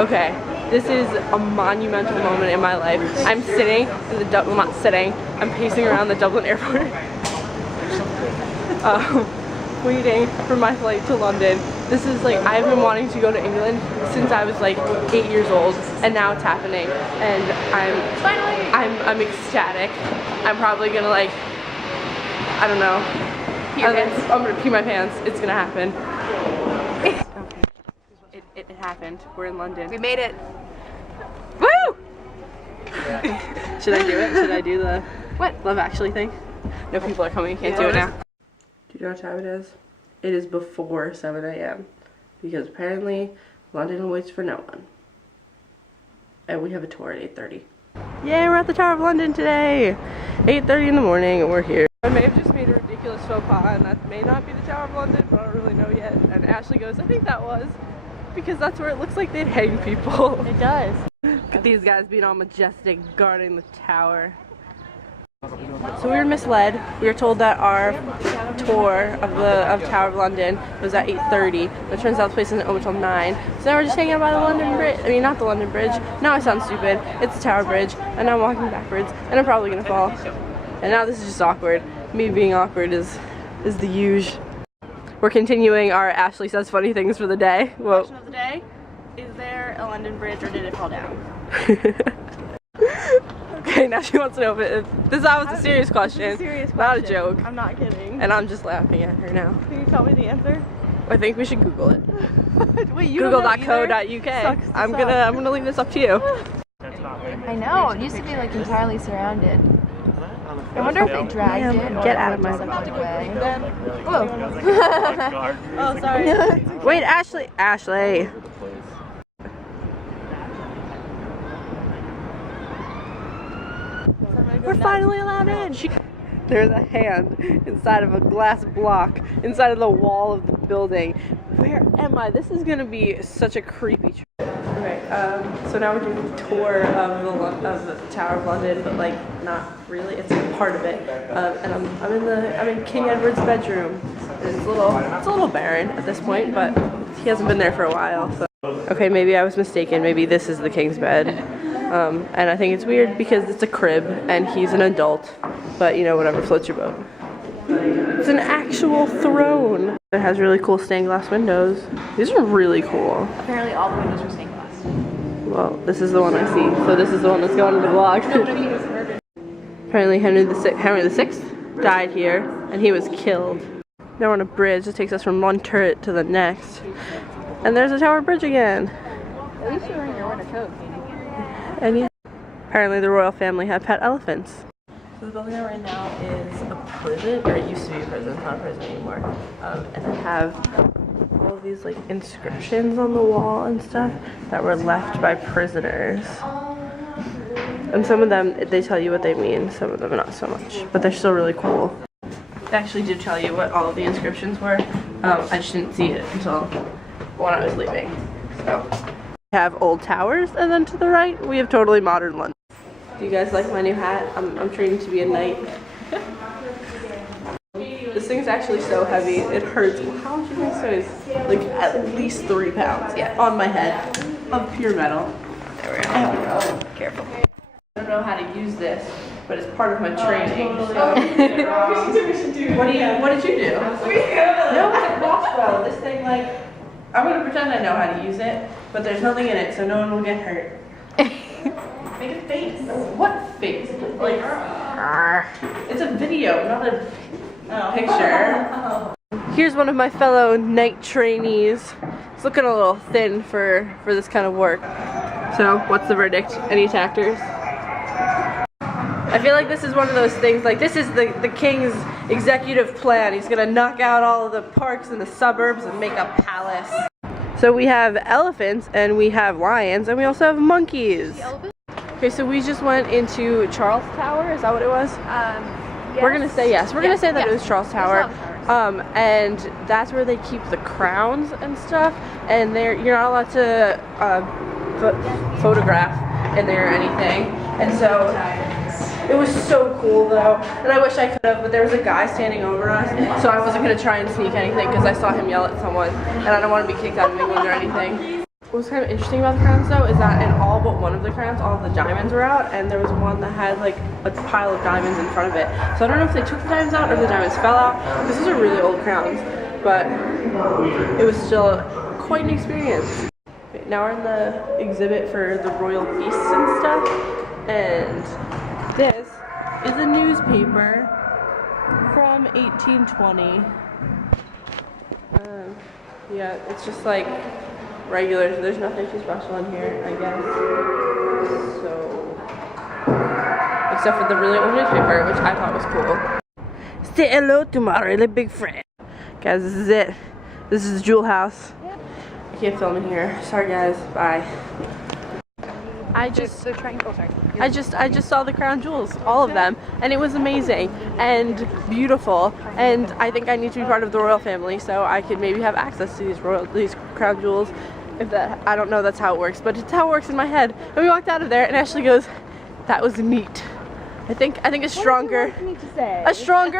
Okay, this is a monumental moment in my life. I'm sitting in the well, not sitting, I'm pacing around the Dublin airport waiting for my flight to London. This is like, I've been wanting to go to England since I was like 8 years old, and now it's happening, and I'm ecstatic. I'm probably gonna like, I don't know, I'm gonna pee my pants. It's gonna happen. Okay, it happened. We're in London. We made it. Woo! Should I do it? Should I do the what? Love Actually thing? No, people are coming. Can't do it now. Do you know what time it is? It is before 7 a.m. because apparently London waits for no one. And we have a tour at 8:30. Yay, we're at the Tower of London today! 8:30 in the morning and we're here. I may have just made a ridiculous faux pas and that may not be the Tower of London, but I don't really know yet. And Ashley goes, I think that was, because that's where it looks like they'd hang people. It does. Look at these guys being all majestic, guarding the tower. So we were misled. We were told that our tour of Tower of London was at 8:30, but it turns out the place isn't open until 9. So now we're just hanging out by the London Bridge. I mean, not the London Bridge. Now I sound stupid. It's the Tower Bridge, and I'm walking backwards, and I'm probably gonna fall. And now this is just awkward. Me being awkward is the huge. We're continuing our Ashley Says Funny Things for the day. Whoa. Question of the day: is there a London Bridge, or did it fall down? Okay, now she wants to know if that was a serious question, not a joke. I'm not kidding. And I'm just laughing at her now. Can you tell me the answer? I think we should Google it. Wait, you Google.co.uk. I'm gonna leave this up to you. I know. It used to be like entirely surrounded. I wonder if they dragged it. Get out of my way. Whoa. Oh, sorry. Wait, Ashley. We're finally allowed in. There's a hand inside of a glass block, inside of the wall of the building. Where am I? This is gonna be such a creepy trip. Okay, so now we're doing a tour of the Tower of London, but like not really. It's a part of it. And I'm in King Edward's bedroom. It's a little barren at this point, but he hasn't been there for a while. So. Okay, maybe I was mistaken. Maybe this is the king's bed. And I think it's weird because it's a crib and he's an adult, but you know, whatever floats your boat. It's an actual throne. It has really cool stained glass windows. These are really cool. Apparently all the windows are stained glass. Well, this is the one I see, so this is the one that's going in the vlog. Apparently Henry VI died here and he was killed. Now we're on a bridge that takes us from one turret to the next. And there's a Tower Bridge again. At least you're wearing your winter coat, Katie. And yeah, apparently the royal family had pet elephants. So the building I'm in now is a prison, or it used to be a prison, it's not a prison anymore. And they have all of these like inscriptions on the wall and stuff that were left by prisoners. And some of them, they tell you what they mean, some of them not so much, but they're still really cool. They actually did tell you what all of the inscriptions were. I just didn't see it until when I was leaving. So. We have old towers, and then to the right we have totally modern London. Do you guys like my new hat? I'm training to be a knight. This thing's actually so heavy, it hurts. How much do you think so? It's like at least 3 pounds on my head of pure metal. There we go. Oh, careful. I don't know how to use this, but it's part of my training. So. What did you do? No, it's a crossbow. This thing like. I'm gonna pretend I know how to use it, but there's nothing in it, so no one will get hurt. Make a face. What face? Like, it's a video, not a picture. Here's one of my fellow night trainees. He's looking a little thin for this kind of work. So, what's the verdict? Any attackers? I feel like this is one of those things, like this is the king's executive plan. He's gonna knock out all of the parks in the suburbs and make a palace. So we have elephants and we have lions and we also have monkeys. Okay, so we just went into Charles Tower, is that what it was? Yes. We're gonna say yes. We're gonna say that it was Charles Tower. And that's where they keep the crowns and stuff, and you're not allowed to photograph in there or anything. And so it was so cool though, and I wish I could have, but there was a guy standing over us, so I wasn't going to try and sneak anything because I saw him yell at someone, and I don't want to be kicked out of England or anything. What's kind of interesting about the crowns though is that in all but one of the crowns, all of the diamonds were out, and there was one that had like a pile of diamonds in front of it. So I don't know if they took the diamonds out or the diamonds fell out, because these are really old crowns, but it was still quite an experience. Okay, now we're in the exhibit for the royal feasts and stuff, and this is a newspaper from 1820. Yeah, it's just like regular, so there's nothing too special in here, I guess. So, except for the really old newspaper, which I thought was cool. Say hello to my really big friend. Guys, this is it. This is the Jewel House. I can't film in here. Sorry guys, bye. I just saw the crown jewels, all of them, and it was amazing and beautiful, and I think I need to be part of the royal family so I could maybe have access to these crown jewels. If that, I don't know that's how it works, but it's how it works in my head. And we walked out of there and Ashley goes, "That was neat." I think a stronger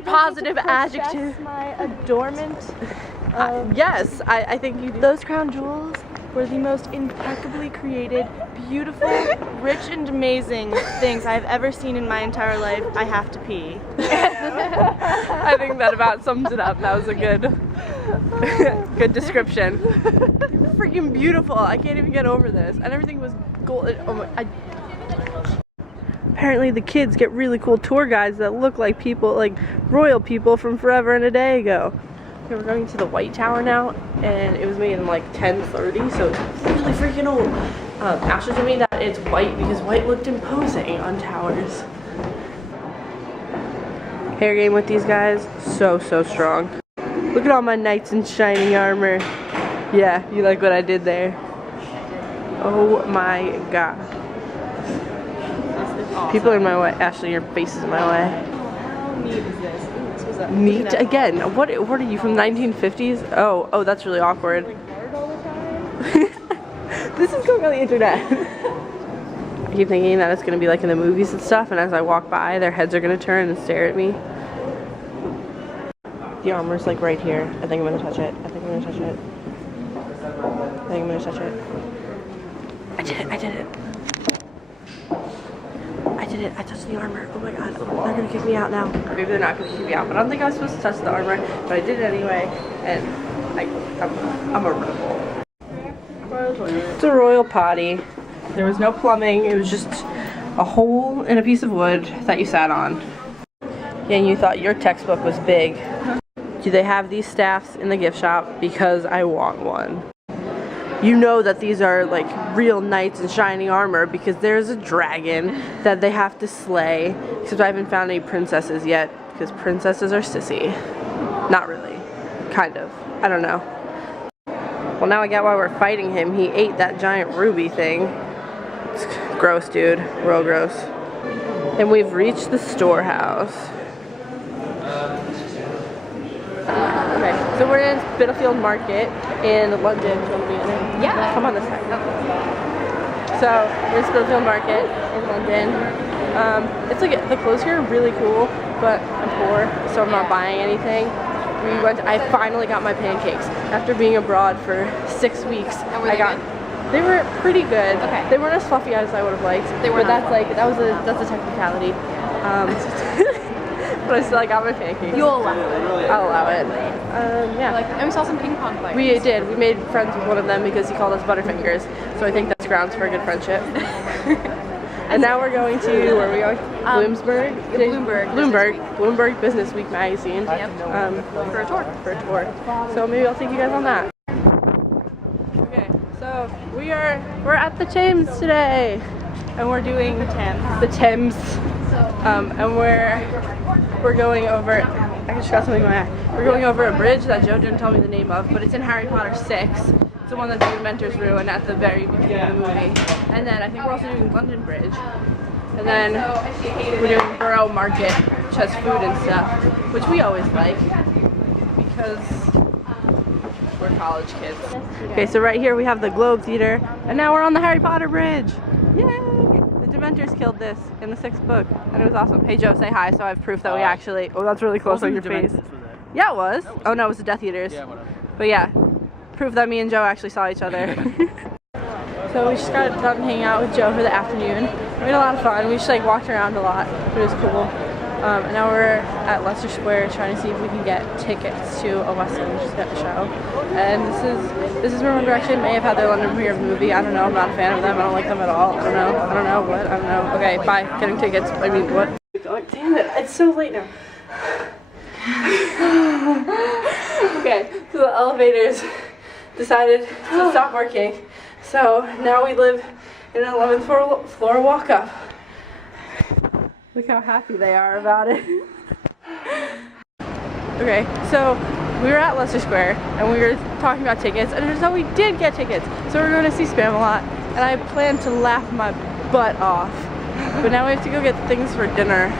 positive adjective. My adornment. Yes, I think you do. Those crown jewels were the most impeccably created, beautiful, rich and amazing things I've ever seen in my entire life. I have to pee. I think that about sums it up. That was a good description. Freaking beautiful. I can't even get over this. And everything was gold. Oh my, apparently the kids get really cool tour guides that look like people, like royal people from forever and a day ago. Okay, we're going to the White Tower now, and it was made in like 1030, so it's really freaking old. Ashley told me that it's white because white looked imposing on towers. Hair game with these guys, so strong. Look at all my knights in shining armor. Yeah, you like what I did there? Oh my god. Awesome. People are in my way. Ashley, your face is in my way. How neat is this? Neat again. What are you from 1950s? Oh, that's really awkward. This is going on the internet. I keep thinking that it's gonna be like in the movies and stuff, and as I walk by, their heads are gonna turn and stare at me. The armor's like right here. I think I'm gonna touch it. I think I'm gonna touch it. I think I'm gonna touch it. I did it. I did it. I touched the armor. Oh my god. They're gonna kick me out now. Maybe they're not gonna kick me out, but I don't think I was supposed to touch the armor, but I did it anyway, and I'm a rebel. It's a royal potty. There was no plumbing. It was just a hole in a piece of wood that you sat on. Yeah, and you thought your textbook was big. Do they have these staffs in the gift shop? Because I want one. You know that these are like real knights in shining armor because there's a dragon that they have to slay. Except I haven't found any princesses yet because princesses are sissy. Not really. Kind of. I don't know. Well, now I get why we're fighting him. He ate that giant ruby thing. It's gross, dude. Real gross. And we've reached the storehouse. Okay, so we're in Spitalfield Market in London. Do you want to be in it? Yeah. Come on this side. So we're in Spitalfield Market in London. It's like the clothes here are really cool, but I'm poor, so I'm not buying anything. I finally got my pancakes after being abroad for 6 weeks. And were they good? They were pretty good. Okay. They weren't as fluffy as I would have liked. They were. But that's a technicality. But I still got my pancakes. You'll allow it. I'll allow it. Yeah. And we saw some ping pong players. We did. We made friends with one of them because he called us Butterfingers. So I think that's grounds for a good friendship. And now we're going to, where are we going? Bloomberg Business Week magazine. Yep. For a tour. So maybe I'll take you guys on that. Okay, so we're at the Thames today, and we're doing the Thames. And we're going over. I just got something in my eye. We're going over a bridge that Joe didn't tell me the name of, but it's in Harry Potter 6. It's the one that the Dementors ruin at the very beginning of the movie. And then I think we're also doing London Bridge. And then we're doing Borough Market, which has food and stuff, which we always like because we're college kids. Okay, so right here we have the Globe Theater, and now we're on the Harry Potter Bridge. Yay! The Dementors killed this in the 6th book, and it was awesome. Hey Joe, say hi, so I have proof that we actually. Oh, that's really close on your face. Yeah, it was. Oh no, it was the Death Eaters. Yeah, whatever. But yeah, proof that me and Joe actually saw each other. So we just got done hanging out with Joe for the afternoon. We had a lot of fun. We just like walked around a lot. It was cool. And now we're at Leicester Square trying to see if we can get tickets to a West End show. And this is where One Direction may have had their London premiere of the movie. I don't know. I'm not a fan of them. I don't like them at all. I don't know. What? I don't know. Okay, bye. Getting tickets. I mean, what? Damn it. It's so late now. Okay, so the elevators decided to stop working. So now we live in an 11th floor walk-up. Look how happy they are about it. Okay, so we were at Leicester Square and we were talking about tickets, and it turns out we did get tickets. So we're going to see Spamalot, and I plan to laugh my butt off. But now we have to go get things for dinner.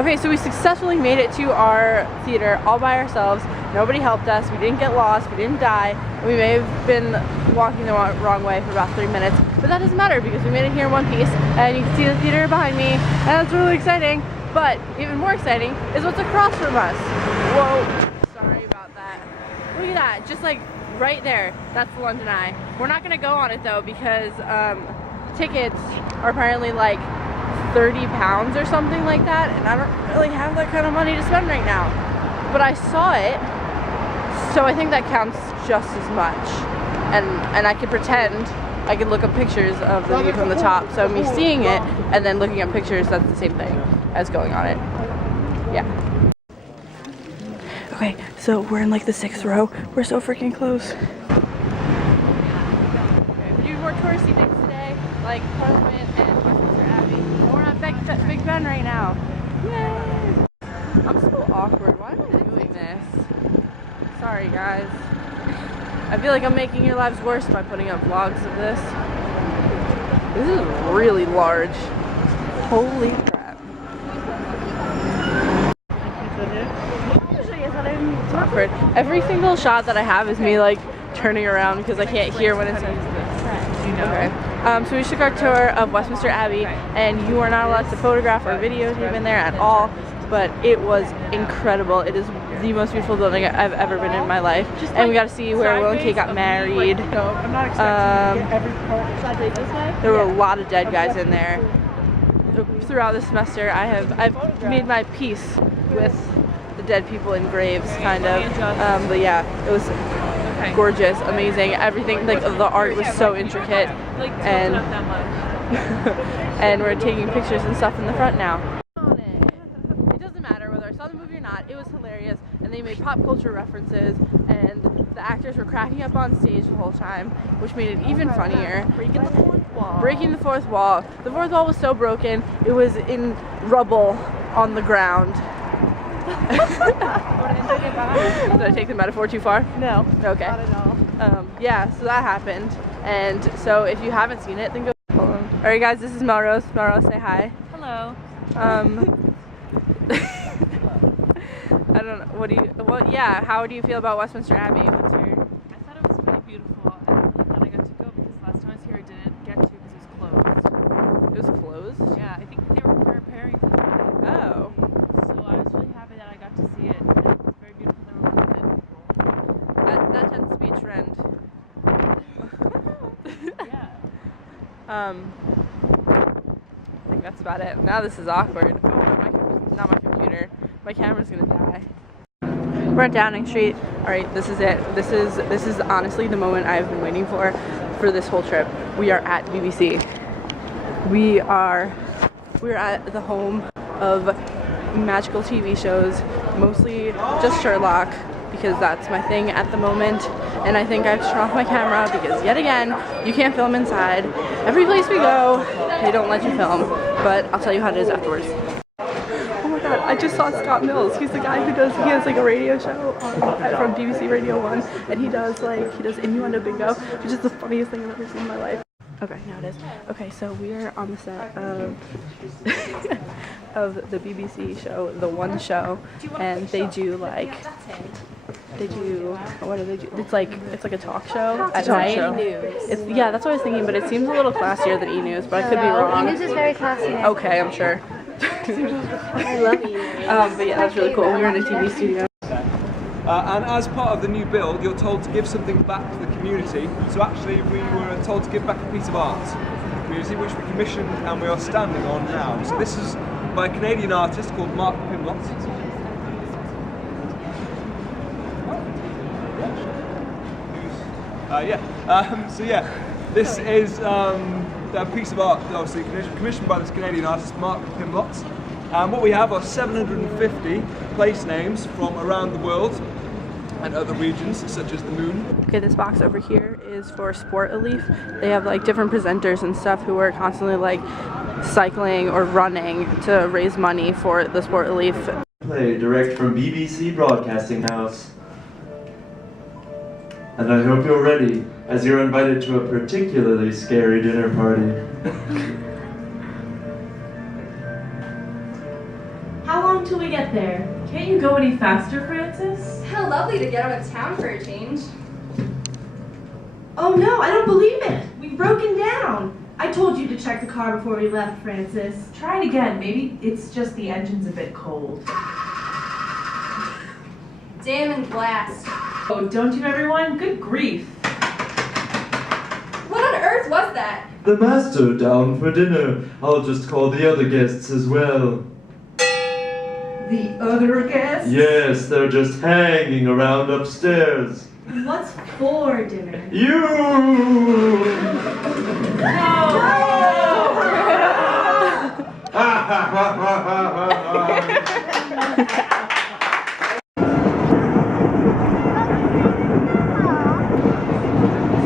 Okay, so we successfully made it to our theater all by ourselves. Nobody helped us. We didn't get lost. We didn't die. We may have been walking the wrong way for about 3 minutes, but that doesn't matter because we made it here in one piece, and you can see the theater behind me, and that's really exciting. But even more exciting is what's across from us. Whoa, sorry about that. Look at that, just like right there. That's the London Eye. We're not gonna go on it though because tickets are apparently like 30 pounds or something like that, and I don't really have that kind of money to spend right now. But I saw it, so I think that counts just as much. And I can pretend, I can look up pictures of the view from the top. So me seeing it and then looking at pictures, that's the same thing as going on it. Yeah. Okay, so we're in like the 6th row. We're so freaking close. Okay, we're doing more touristy things today, like Parliament and Westminster Abbey. And we're at Big Ben right now. Yay! I'm so awkward. Why am I doing this? Sorry, guys. I feel like I'm making your lives worse by putting up vlogs of this. This is really large. Holy crap. It's awkward. Every single shot that I have is me like turning around because I can't hear when it's okay. So we took our tour of Westminster Abbey, and you are not allowed to photograph or videotape in there at all, but it was incredible. It is the most beautiful building I've ever been in my life. And we got to see where Will and Kate got married. There were a lot of dead guys in there. Throughout the semester, I've made my peace with the dead people in graves, kind of. But yeah, it was gorgeous, amazing. Everything, like the art was so intricate, and and we're taking pictures and stuff in the front now. It doesn't matter whether I saw the movie or not. It was hilarious, and they made pop culture references, and the actors were cracking up on stage the whole time, which made it even funnier. Breaking the fourth wall. Breaking the fourth wall. The fourth wall was so broken, it was in rubble on the ground. Did I take the metaphor too far? No. Okay. Not at all. Yeah, so that happened, and so if you haven't seen it, then go follow them. Alright guys, this is Melrose. Melrose, say hi. Hello. I don't know, yeah, how do you feel about Westminster Abbey? What's your... I thought it was really beautiful, and I'm glad I got to go because last time I was here I didn't get to because it was closed. It was closed? Yeah, I think they were preparing for the movie. Oh. So I was really happy that I got to see it, and it was very beautiful. There were a lot of dead people. That tends to be a trend. Yeah. I think that's about it. Now this is awkward. Oh, not my computer. My camera's gonna die. We're at Downing Street. Alright, this is it. This is honestly the moment I've been waiting for this whole trip. We are at BBC. We're at the home of magical TV shows, mostly just Sherlock, because that's my thing at the moment. And I think I've turned off my camera because yet again, you can't film inside. Every place we go, they don't let you film, but I'll tell you how it is afterwards. Oh my god, I just saw Scott Mills. He's the guy who has like a radio show from BBC Radio 1, and he does Innuendo Bingo, which is the funniest thing I've ever seen in my life. Okay, now it is. Okay, so we're on the set of of the BBC show, The One Show, and they do what do they do? It's like a talk show at night. Yeah, that's what I was thinking, but it seems a little classier than E-News, but I could be wrong. E-News is very classy. Okay, I'm sure. I love E-News. But yeah, that's really cool. We were in a TV studio. And as part of the new build, you're told to give something back to the community. So actually, we were told to give back a piece of art to the community, which we commissioned and we are standing on now. So this is by a Canadian artist called Mark Pimlott. This is a piece of art, obviously commissioned by this Canadian artist, Mark Pimlott. And what we have are 750 place names from around the world and other regions, such as the moon. Okay, this box over here is for Sport Elite. They have like different presenters and stuff who are constantly like cycling or running to raise money for the Sport Elite. Play direct from BBC Broadcasting House. And I hope you're ready, as you're invited to a particularly scary dinner party. How long till we get there? Can't you go any faster, Francis? How lovely to get out of town for a change. Oh no, I don't believe it. We've broken down. I told you to check the car before we left, Francis. Try it again. Maybe it's just the engine's a bit cold. Damn and glass. Oh, don't you, everyone? Good grief. What on earth was that? The master down for dinner. I'll just call the other guests as well. The other guests? Yes, they're just hanging around upstairs. What's for dinner? You!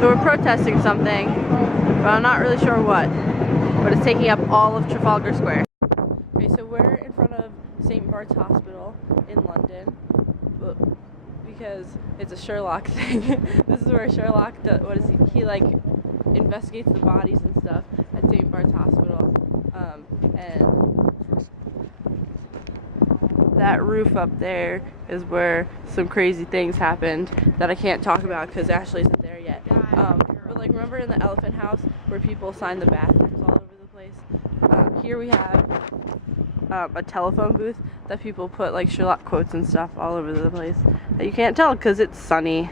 So we're protesting something, but I'm not really sure what. But it's taking up all of Trafalgar Square. Okay, so we're in front of St. Bart's Hospital in London, because it's a Sherlock thing. This is where Sherlock does, he like investigates the bodies and stuff at St. Bart's Hospital. And that roof up there is where some crazy things happened that I can't talk about because Ashley isn't there yet. But like, remember in the Elephant House where people signed the bathrooms all over the place? Here we have a telephone booth that people put like Sherlock quotes and stuff all over the place that you can't tell because it's sunny.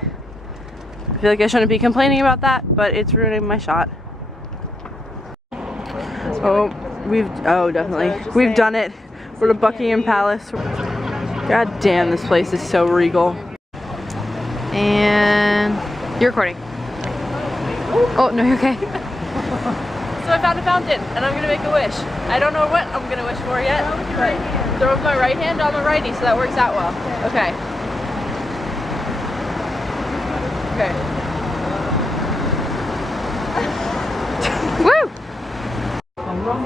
I feel like I shouldn't be complaining about that, but it's ruining my shot. Definitely. We've done it. We're to Buckingham Palace. God damn, this place is so regal. And you're recording. Oh, no, you're okay. So I found a fountain, and I'm gonna make a wish. I don't know what I'm gonna wish for yet, but throw my right hand on the righty, so that works out well. Okay. Woo!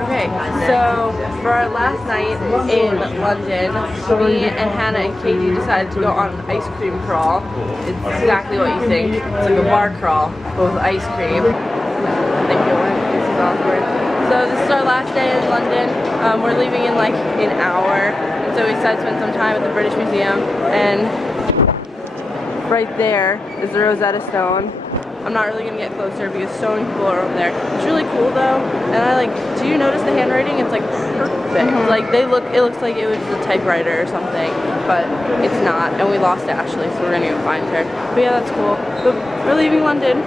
Okay, so for our last night in London, me and Hannah and Katie decided to go on an ice cream crawl. It's exactly what you think. It's like a bar crawl, but with ice cream. Thank you, this is awkward. So this is our last day in London. We're leaving in like an hour, and so we decided to spend some time at the British Museum, and right there is the Rosetta Stone. I'm not really gonna get closer because so many people are over there. It's really cool though, and do you notice the handwriting? It's like perfect. Like it looks like it was a typewriter or something, but it's not. And we lost Ashley, so we're gonna go find her. But yeah, that's cool. But we're leaving London.